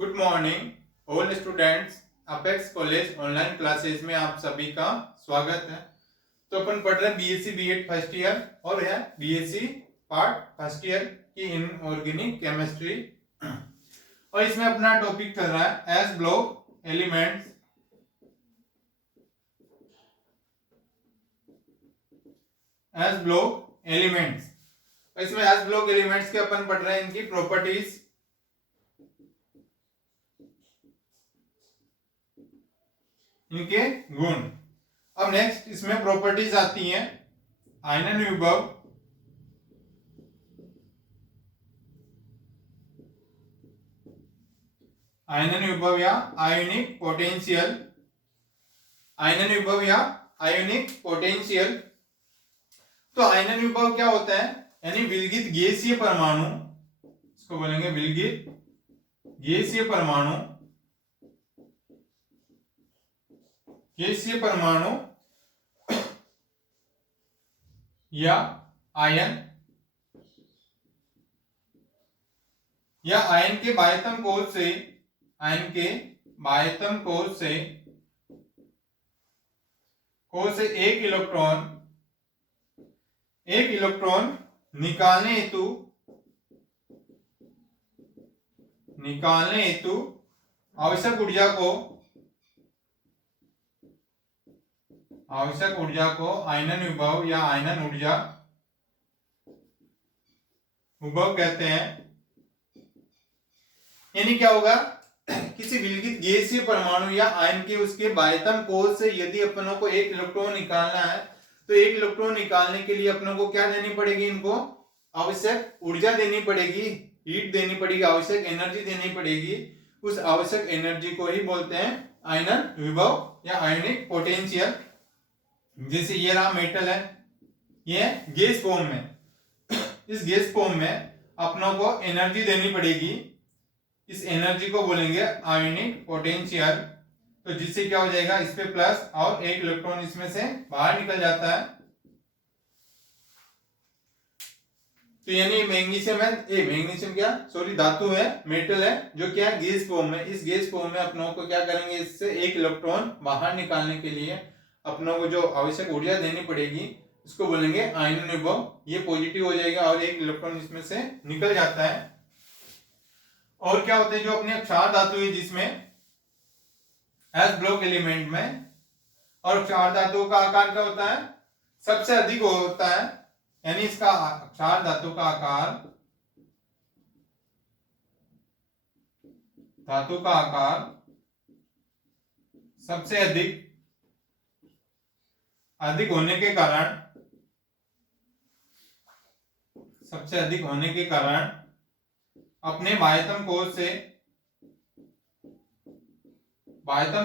Good morning all students. Apex college online classes में आप सभी का स्वागत है। तो अपन पढ़ रहे हैं बीएससी बीएड फर्स्ट ईयर और है बीएससी पार्ट फर्स्ट ईयर की इनऑर्गेनिक केमिस्ट्री। और इसमें अपना टॉपिक चल रहा है S block elements. S block elements इसमें एस ब्लॉक एलिमेंट्स के अपन पढ़ रहे हैं इनकी प्रॉपर्टीज, इनके गुण। अब नेक्स्ट इसमें प्रॉपर्टीज आती हैं आयनन विभव, आयनन विभव या आयोनिक पोटेंशियल, आयनन विभव या आयोनिक पोटेंशियल। तो आयनन विभव क्या होता है, यानी विलगित गैसीय परमाणु, इसको बोलेंगे विलगित गैसीय परमाणु, गैसीय परमाणु या आयन या आयन के बाह्यतम कोश से, आयन के बाह्यतम कोश से एक इलेक्ट्रॉन निकालने हेतु आवश्यक ऊर्जा को आयनन विभव या आयनन ऊर्जा विभव कहते हैं। यानी क्या होगा, किसी विलगित गैसीय परमाणु या आयन के उसके बाह्यतम कोश से यदि अपनों को एक इलेक्ट्रॉन निकालना है तो एक इलेक्ट्रॉन निकालने के लिए अपनों को क्या देनी पड़ेगी, इनको आवश्यक ऊर्जा देनी पड़ेगी, हीट देनी पड़ेगी, आवश्यक एनर्जी देनी पड़ेगी। उस आवश्यक एनर्जी को ही बोलते हैं आयनन विभव या आयोनिक पोटेंशियल। जैसे ये रहा मेटल है, ये गैस फॉर्म में, इस गैस फॉर्म में अपनों को एनर्जी देनी पड़ेगी, इस एनर्जी को बोलेंगे आयोनिक पोटेंशियल। तो जिससे क्या हो जाएगा, इस पे प्लस और एक इलेक्ट्रॉन इसमें से बाहर निकल जाता है। तो यानी मैग्नीशियम क्या सॉरी धातु है, मेटल है, जो क्या गैस फॉर्म में, इस गैस फॉर्म में अपनों को क्या करेंगे, इससे एक इलेक्ट्रॉन बाहर निकालने के लिए अपनों को जो आवश्यक ऊर्जा देनी पड़ेगी इसको बोलेंगे आयनन विभव। ये पॉजिटिव हो जाएगा और एक इलेक्ट्रॉन इसमें से निकल जाता है। और क्या होते हैं, जो अपने क्षार धातु है जिसमें एस ब्लॉक एलिमेंट में, और क्षार धातु का आकार क्या होता है, सबसे अधिक होता है, यानी इसका क्षार धातु का आकार सबसे अधिक होने के कारण अपने बाह्यतम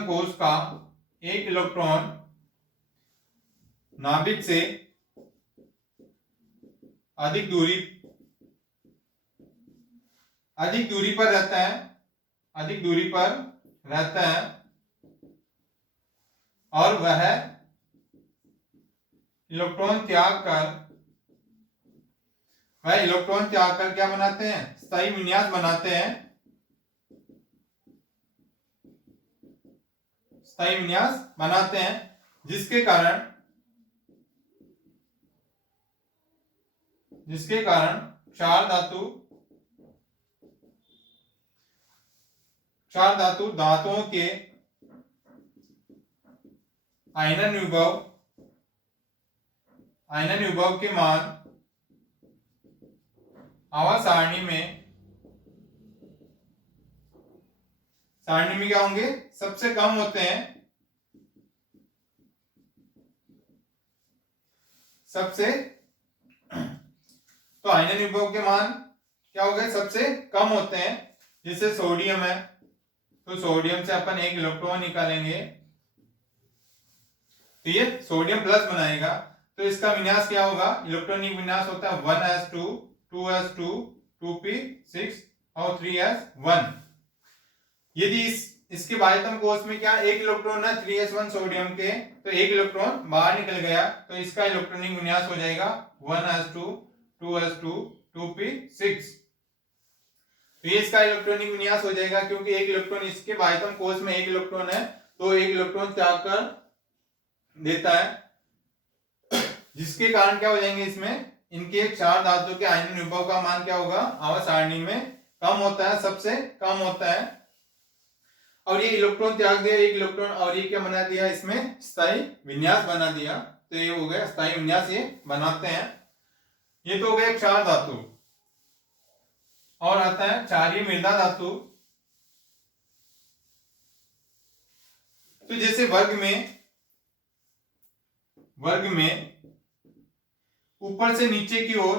कोश का एक इलेक्ट्रॉन नाभिक से अधिक दूरी पर रहता है और वह इलेक्ट्रॉन त्याग कर क्या बनाते हैं, स्थायी विन्यास बनाते हैं, जिसके कारण क्षार धातु धातुओं के आयनन विभव के मान आवर्त सारणी में क्या होंगे, सबसे कम होते हैं, तो आयनन विभव के मान क्या हो गए, सबसे कम होते हैं। जैसे सोडियम है, तो सोडियम से अपन एक इलेक्ट्रॉन निकालेंगे तो ये सोडियम प्लस बनाएगा, तो इसका विन्यास क्या होगा, इलेक्ट्रॉनिक विन्यास होता है 1s2 2s2 2p6 और 3s1। यदि इसके बाह्यतम कोश में क्या एक इलेक्ट्रॉन है 3s1 सोडियम के, तो एक इलेक्ट्रॉन बाहर निकल गया, तो इसका इलेक्ट्रॉनिक विन्यास हो जाएगा 1s2 2s2 2p6। तो ये इसका इलेक्ट्रॉनिक विन्यास हो जाएगा, क्योंकि एक इलेक्ट्रॉन इसके बाह्यतम कोश में एक इलेक्ट्रॉन है, तो एक इलेक्ट्रॉन त्याग कर देता है, जिसके कारण क्या हो जाएंगे, इसमें इनके क्षार धातु के आयनन विभव का मान क्या होगा, आवर्त सारणी में कम होता है, सबसे कम होता है। और ये इलेक्ट्रॉन त्याग दिया एक इलेक्ट्रॉन, और ये क्या बना दिया, इसमें स्थायी विन्यास बना दिया। तो ये हो गया स्थायी विन्यास, ये बनाते हैं। ये तो हो गया क्षार धातु। और आता है क्षारीय मृदा धातु। तो जैसे वर्ग में ऊपर से नीचे की ओर,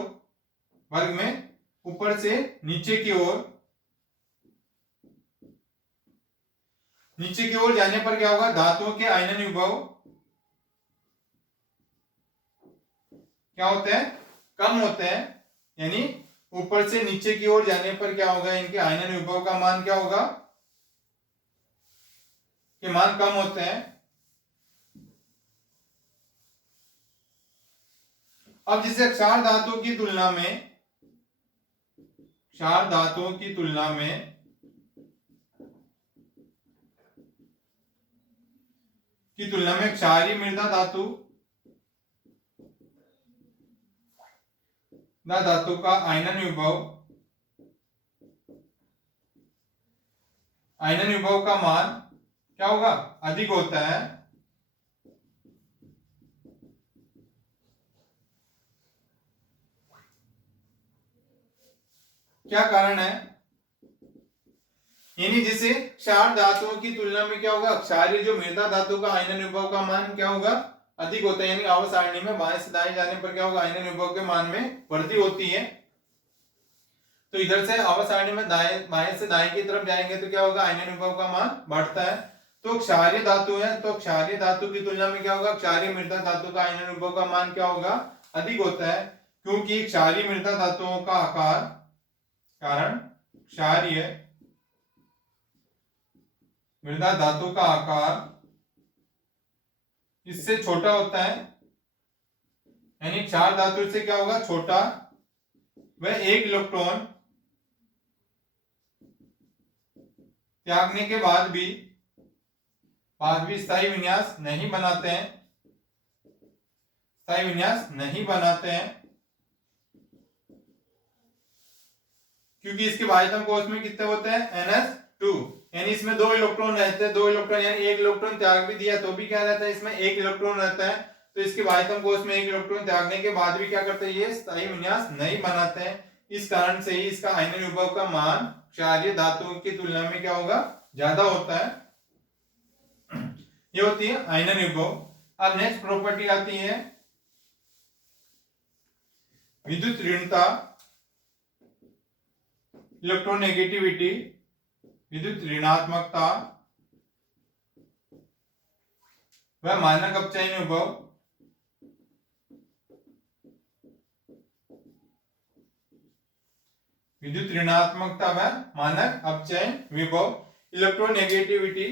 वर्ग में ऊपर से नीचे की ओर जाने पर क्या होगा, धातुओं के आयनन विभव क्या होते हैं, कम होते हैं। यानी ऊपर से नीचे की ओर जाने पर क्या होगा, इनके आयनन विभव का मान क्या होगा, के मान कम होते हैं। अब जैसे क्षार धातुओं की तुलना में क्षारीय मृदा धातु का आयनन विभव का मान क्या होगा, अधिक होता है। क्या कारण है, यानी जैसे क्षार धातुओं की तुलना में क्या होगा, क्षारीय जो मृदा धातु का आयनन विभव का मान क्या होगा, अधिक होता है। यानी आवर्त सारणी में बाएं से दाएं जाने पर क्या होगा, आयनन विभव के मान में वृद्धि होती है। तो इधर से आवर्त सारणी में बाएं से दाएं की तरफ जाएंगे तो क्या होगा, आयनन विभव का मान बढ़ता है। तो क्षारीय धातु है, तो क्षारीय धातु की तुलना में क्या होगा, क्षारीय मृदा धातु का आयनन विभव का मान क्या होगा, अधिक होता है। क्योंकि क्षारीय मृदा धातुओं का आकार, कारण क्षारीय मृदा धातु का आकार इससे छोटा होता है। यानी क्षार धातु से क्या होगा, छोटा। वह एक इलेक्ट्रॉन त्यागने के बाद भी स्थायी विन्यास नहीं बनाते हैं, क्योंकि इसके बाह्यतम कोश में कितने होते हैं, NH2। यानी इसमें दो इलेक्ट्रॉन रहते हैं, दो इलेक्ट्रॉन, यानी एक इलेक्ट्रॉन त्याग भी दिया तो भी क्या रहता है, इसमें एक इलेक्ट्रॉन रहता है। तो इसके बाह्यतम कोश में एक इलेक्ट्रॉन त्यागने के बाद भी क्या करते हैं, ये स्थायी विन्यास नहीं बनाते हैं। इस कारण से ही इसका आयनन विभव का मान क्षारीय धातुओं की तुलना में क्या होगा, ज्यादा होता है। ये होती है आयनन विभव। अब नेक्स्ट प्रॉपर्टी आती है विद्युत ऋणता, इलेक्ट्रोनेगेटिविटी, विद्युत ऋणात्मकता व मानक अपचयन विभव। विद्युत ऋणात्मकता व मानक अपचयन विभव, इलेक्ट्रोनेगेटिविटी।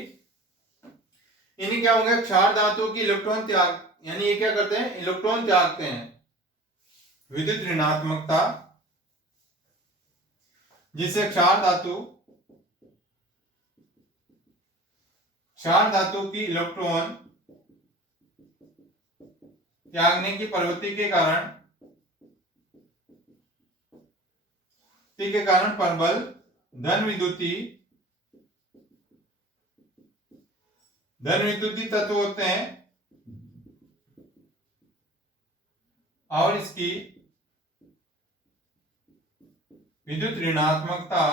इन्हें क्या होगा, क्षार धातु की इलेक्ट्रॉन त्याग, यानी ये क्या करते हैं, इलेक्ट्रॉन त्यागते हैं। विद्युत ऋणात्मकता, जिससे क्षार धातु की इलेक्ट्रॉन त्यागने की प्रवृत्ति के कारण परबल धन विद्युती तत्व होते हैं, और इसकी विद्युत ऋणात्मकता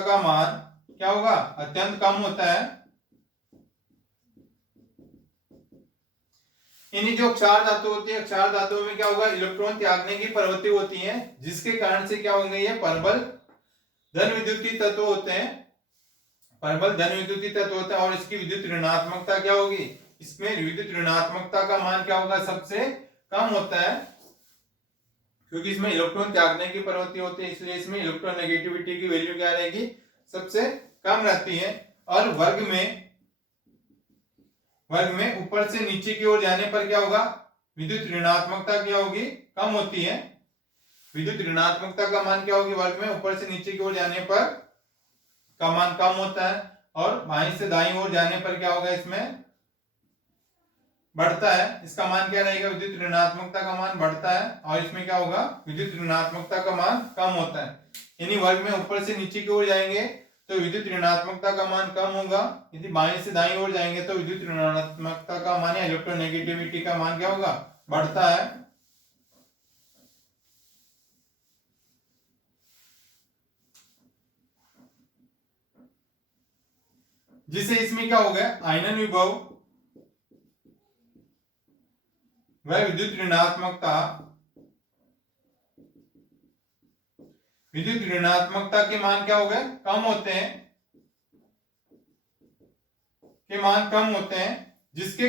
का मान क्या होगा, अत्यंत कम होता है। इन्हीं जो क्षार धातु होती है, क्षार धातुओं में क्या होगा, इलेक्ट्रॉन त्यागने की प्रवृत्ति होती है, जिसके कारण से क्या होंगे, ये परबल धन विद्युतीय तत्व होते हैं, और इसकी विद्युत ऋणात्मकता क्या होगी, इसमें विद्युत ऋणात्मकता का मान क्या होगा, सबसे कम होता है, क्योंकि इसमें इलेक्ट्रॉन त्यागने की प्रवृत्ति होती है, इसलिए इसमें इलेक्ट्रॉन नेगेटिविटी की वैल्यू क्या रहेगी, सबसे कम रहती है। और वर्ग में ऊपर से नीचे की ओर जाने पर क्या होगा, विद्युत ऋणात्मकता क्या होगी, कम होती है। विद्युत ऋणात्मकता का मान क्या होगी, वर्ग में ऊपर से नीचे की ओर जाने पर का मान कम होता है, और बाईं से दाईं ओर जाने पर क्या होगा, इसमें बढ़ता है। इसका मान क्या रहेगा, विद्युत ऋणात्मकता का मान बढ़ता है, और इसमें क्या होगा, विद्युत ऋणात्मकता का मान कम होता है। यानी वर्ग में ऊपर से नीचे की ओर जाएंगे तो विद्युत ऋणात्मकता का मान कम होगा, यदि बाएं से दाईं ओर जाएंगे तो विद्युत ऋणात्मकता का मान या इलेक्ट्रोनेगेटिविटी का मान क्या होगा, बढ़ता है। जिससे इसमें क्या हो गया, आयनन विभव वह विद्युत ऋणात्मकता के मान क्या हो गए, कम होते हैं, के मान कम होते हैं, जिसके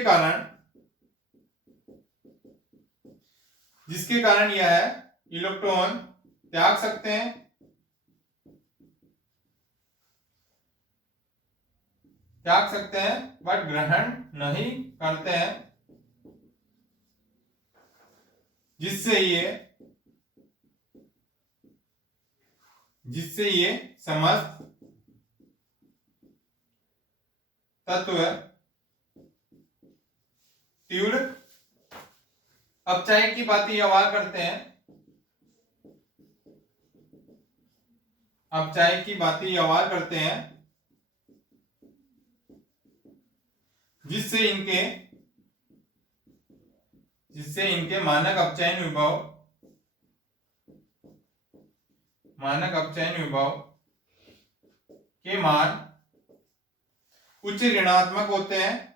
कारण यह इलेक्ट्रॉन त्याग सकते हैं, बट ग्रहण नहीं करते हैं, जिससे ये समस्त तत्व तीव्र अपचायक की बातें व्यवहार करते हैं, जिससे इनके मानक अपचयन विभव के मान उच्च ऋणात्मक होते हैं।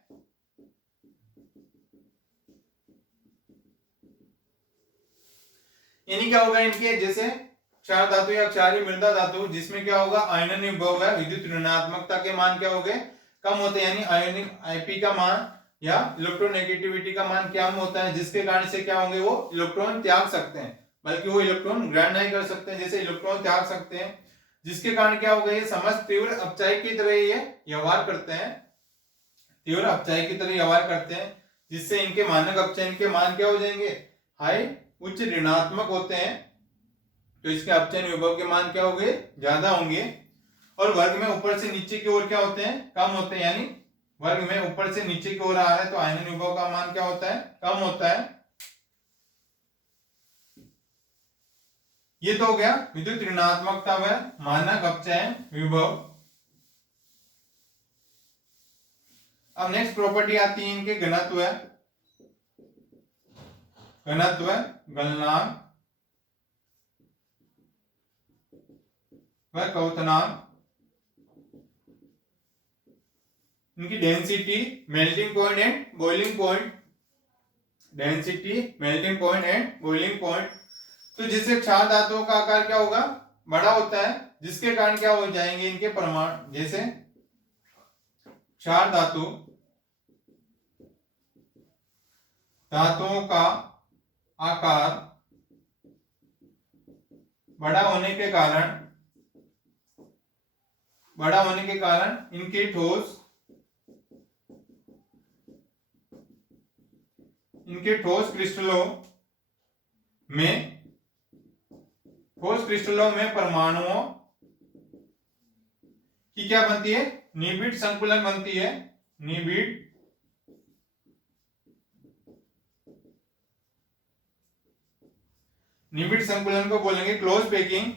यानी क्या होगा, इनके जैसे क्षार धातु या क्षारीय मृदा धातु, जिसमें क्या होगा, आयनन विभव है, विद्युत ऋणात्मकता के मान क्या हो गए, कम होते हैं, यानी आयनिक आईपी का मान या इलेक्ट्रोनेगेटिविटी का मान क्या होता है, जिसके कारण से क्या होंगे, वो इलेक्ट्रॉन त्याग सकते हैं, बल्कि वो इलेक्ट्रॉन ग्रहण नहीं कर सकते हैं, जैसे इलेक्ट्रॉन त्याग सकते हैं, जिसके कारण क्या होगा, ये समस्त तीव्र अपचायक की तरह ये व्यवहार करते हैं, जिससे इनके मानक अपचयन के मान क्या हो जाएंगे, हाई उच्च ऋणात्मक होते हैं, तो इसके अपचयन विभव के मान क्या होंगे, ज्यादा होंगे, और वर्ग में ऊपर से नीचे की ओर क्या होते हैं, कम होते हैं। यानी वर्ग में ऊपर से नीचे की ओर आ रहा है तो आयनन विभव का मान क्या होता है, कम होता है। ये तो हो गया विद्युत ऋणात्मकता व मानक अपचयन विभव। अब नेक्स्ट प्रॉपर्टी आती है इनके घनत्व, गलनांक व क्वथनांक, इनकी density, melting point and boiling point. तो जिससे क्षार धातुओं का आकार क्या होगा, बड़ा होता है, जिसके कारण क्या हो जाएंगे, इनके परमाणु, जैसे क्षार धातुओं का आकार बड़ा होने के कारण इनके ठोस क्रिस्टलों में परमाणुओं की क्या बनती है, निबिड़ संकुलन बनती है, निबिड़ संकुलन को बोलेंगे क्लोज पैकिंग।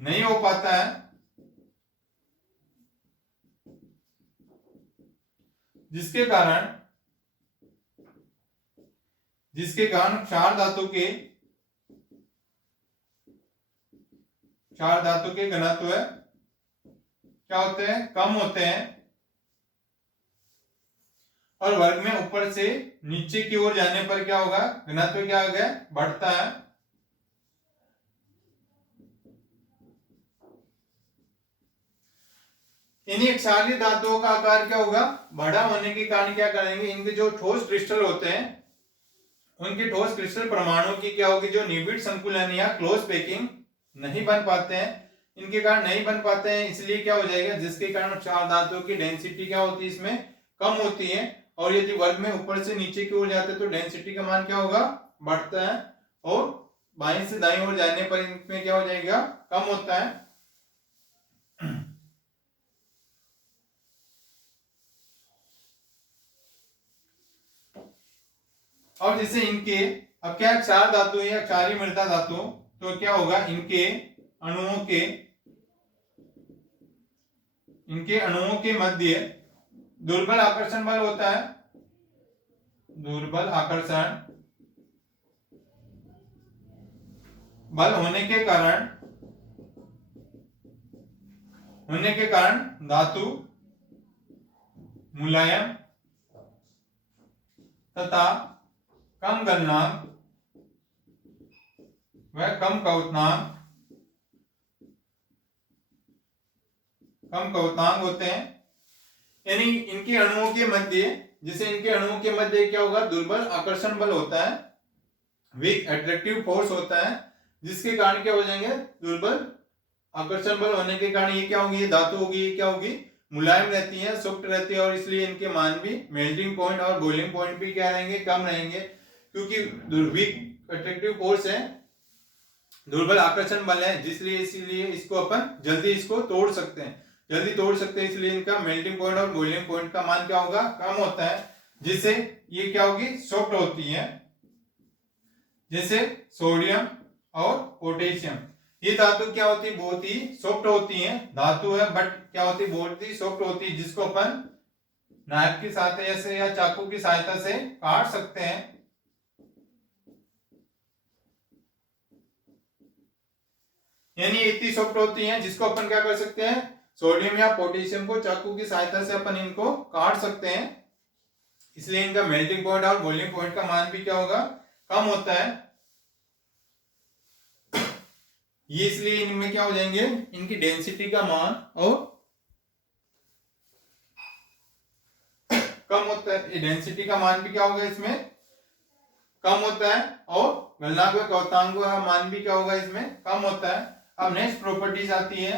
नहीं हो पाता है, जिसके कारण क्षार धातु के घनत्व क्या होते हैं, कम होते हैं, और वर्ग में ऊपर से नीचे की ओर जाने पर क्या होगा, घनत्व क्या हो गया, बढ़ता है। इन्हीं क्षारीय धातुओं का आकार क्या होगा, बड़ा होने के कारण क्या करेंगे, इनके जो ठोस क्रिस्टल होते हैं, उनके ठोस क्रिस्टल परमाणु की क्या होगी, जो निबिड़ संकुलन या क्लोज पैकिंग नहीं बन पाते हैं, इनके कारण नहीं बन पाते हैं, इसलिए क्या हो जाएगा, जिसके कारण क्षार धातुओं की डेंसिटी क्या होती है इसमें कम होती है, और यदि वर्ग में ऊपर से नीचे की ओर जाते हैं तो डेंसिटी का मान क्या होगा, बढ़ता है, और बाईं से दाईं ओर जाने पर इनमें क्या हो जाएगा, कम होता है। और जैसे इनके अब क्या क्षार धातु या क्षारीय मृदा धातु, तो क्या होगा, इनके अणुओं के मध्य दुर्बल आकर्षण बल होता है, दुर्बल आकर्षण बल होने के कारण धातु मुलायम तथा कम गलनांक व कम क्वथनांक होते हैं। यानी इनके अणुओं के मध्य, जैसे इनके अणुओं के मध्य क्या होगा, दुर्बल आकर्षण बल होता है, वीक अट्रैक्टिव फोर्स होता है, जिसके कारण क्या हो जाएंगे, दुर्बल आकर्षण बल होने के कारण ये क्या होगी, ये धातु होगी, ये क्या होगी, मुलायम रहती है, सॉफ्ट रहती है, और इसलिए इनके मान भी मेल्टिंग पॉइंट और बॉइलिंग पॉइंट भी क्या रहेंगे, कम रहेंगे, क्योंकि वीक अट्रैक्टिव फोर्स है, दुर्बल आकर्षण बल है, जिसलिए इसीलिए इसको अपन जल्दी इसको तोड़ सकते हैं, इसलिए इनका मेल्टिंग पॉइंट और बॉइलिंग पॉइंट का मान क्या होगा, कम होता है, जिससे ये क्या होगी, सॉफ्ट होती है, जैसे सोडियम और पोटेशियम। ये धातु क्या होती है, बहुत ही सॉफ्ट होती है, धातु है बट क्या होती है, बहुत ही सॉफ्ट होती है, जिसको अपन नाइफ की सहायता से या चाकू की सहायता से काट सकते हैं। यानी इतनी सॉफ्ट होती हैं जिसको अपन क्या कर सकते हैं, सोडियम या पोटेशियम को चाकू की सहायता से अपन इनको काट सकते हैं, इसलिए इनका मेल्टिंग पॉइंट और बॉइलिंग पॉइंट का मान भी क्या होगा, कम होता है। ये इसलिए इनमें क्या हो जाएंगे, इनकी डेंसिटी का मान और कम होता है, डेंसिटी का मान भी क्या होगा इसमें कम होता है, और गलनांक व क्वथनांक का मान भी क्या होगा इसमें कम होता है। अब नेक्स्ट प्रॉपर्टीज आती है,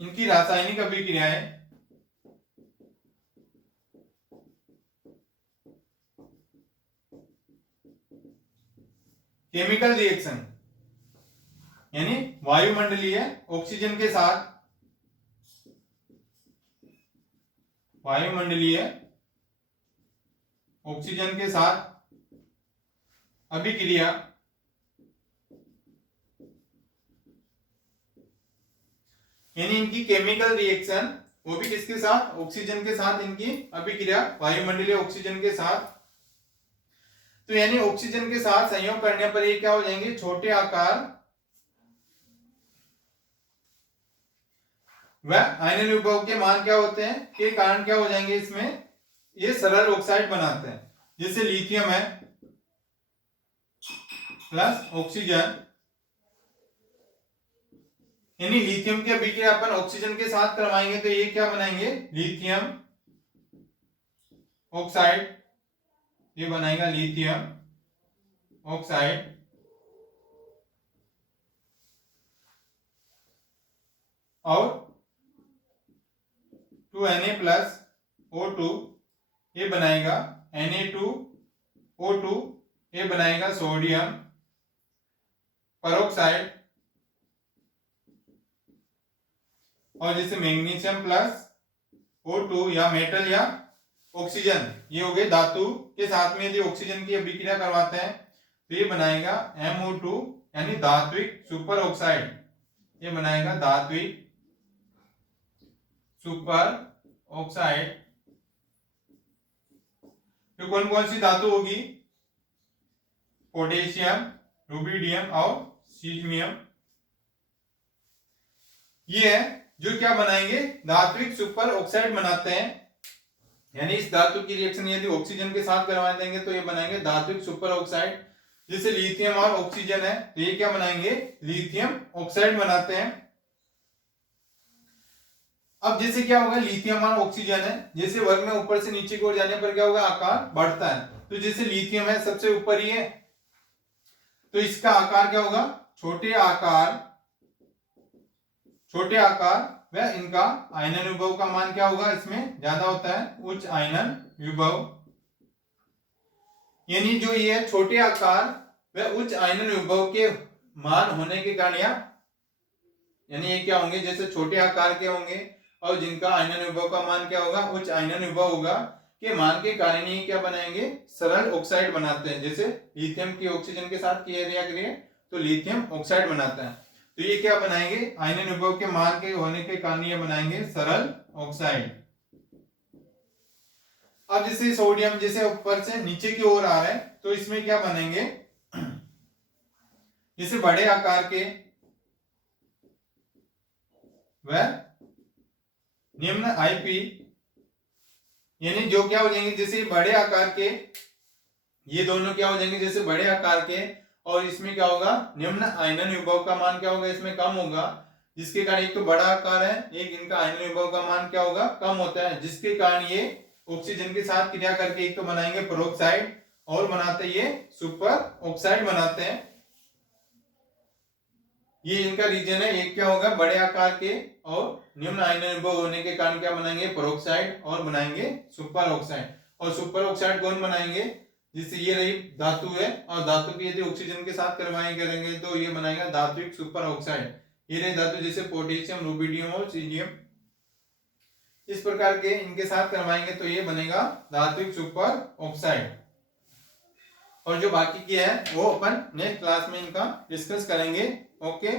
इनकी रासायनिक अभिक्रियाएं। केमिकल रिएक्शन यानी वायुमंडलीय ऑक्सीजन के साथ अभिक्रिया, यानी इनकी केमिकल रिएक्शन, वो भी किसके साथ, ऑक्सीजन के साथ, इनकी अभिक्रिया वायुमंडलीय ऑक्सीजन के साथ। तो यानी ऑक्सीजन के साथ संयोग करने पर ये क्या हो जाएंगे, छोटे आकार व आयनिक विभव के मान क्या होते हैं, के कारण क्या हो जाएंगे, इसमें ये सरल ऑक्साइड बनाते हैं, जैसे लिथियम है प्लस ऑक्सीजन, यानी लिथियम की अभिक्रिया अपन ऑक्सीजन के साथ करवाएंगे तो ये क्या बनाएंगे, लिथियम ऑक्साइड, ये बनाएगा लिथियम ऑक्साइड, और 2Na प्लस O2 ये बनाएगा Na2O2, ये बनाएगा सोडियम परऑक्साइड, और जैसे मैग्नीशियम प्लस O2 या मेटल या ऑक्सीजन, ये हो गए धातु के साथ में यदि ऑक्सीजन की अभिक्रिया करवाते हैं तो ये बनाएगा MO2 यानी धात्विक सुपर ऑक्साइड, ये बनाएगा धात्विक सुपर ऑक्साइड। तो कौन कौन सी धातु होगी, पोटेशियम, रुबिडियम और सीज़ियम, ये है जो क्या बनाएंगे, धात्विक सुपर ऑक्साइड बनाते हैं। यानी इस धातु की रिएक्शन यदि ऑक्सीजन के साथ करवा देंगे तो ये बनाएंगे धात्विक सुपर ऑक्साइड, जैसे लिथियम और ऑक्सीजन है तो ये क्या बनाएंगे, लिथियम ऑक्साइड बनाते हैं। अब जैसे क्या होगा, लिथियम और ऑक्सीजन है, जैसे वर्ग में ऊपर से नीचे की ओर जाने पर क्या होगा, आकार बढ़ता है, तो जैसे लिथियम है सबसे ऊपर ही है, तो इसका आकार क्या होगा, छोटे आकार व इनका आयनन विभव का मान क्या होगा, इसमें ज्यादा होता है, उच्च आयनन विभव। यानी जो ये छोटे आकार व उच्च आयनन विभव के मान होने के कारण यानी ये क्या होंगे, जैसे छोटे आकार के होंगे और जिनका आयनन विभव का मान क्या होगा, उच्च आयनन विभव होगा, के मान के कारण ये क्या बनाएंगे, सरल ऑक्साइड बनाते हैं। जैसे लिथियम की ऑक्सीजन के साथ किया रिएक्ट तो लिथियम ऑक्साइड बनाता है। तो ये क्या बनाएंगे, आयनन विभव के मान के होने के कारण ये बनाएंगे सरल ऑक्साइड। अब जैसे सोडियम जैसे ऊपर से नीचे की ओर आ रहा है, तो इसमें क्या बनेंगे, जैसे बड़े आकार के व निम्न आईपी, यानी जो क्या हो जाएंगे, जैसे बड़े आकार के, ये दोनों क्या हो जाएंगे, जैसे बड़े आकार के, और इसमें क्या होगा, निम्न आयनन विभव का मान क्या होगा, इसमें कम होगा, जिसके कारण एक तो बड़ा आकार है, एक इनका आयनन विभव का मान क्या होगा, कम होता है, जिसके कारण ये ऑक्सीजन के साथ क्रिया करके एक तो बनाएंगे पेरोक्साइड और बनाते ये सुपर ऑक्साइड बनाते हैं। ये इनका रीजन है, एक क्या होगा, बड़े आकार के और निम्न आयनन विभव होने के कारण क्या बनाएंगे, पेरोक्साइड और बनाएंगे सुपर ऑक्साइड। और सुपर ऑक्साइड कौन बनाएंगे, जिससे ये रही धातु है, और धातु की यदि ऑक्सीजन के साथ करेंगे तो ये बनाएगा धात्विक सुपर ऑक्साइड। ये रही धातु जैसे पोटेशियम, रुबिडियम और सीजियम, इस प्रकार के इनके साथ करवाएंगे तो ये बनेगा धात्विक सुपर ऑक्साइड। और जो बाकी की है वो अपन नेक्स्ट क्लास में इनका डिस्कस करेंगे। ओके।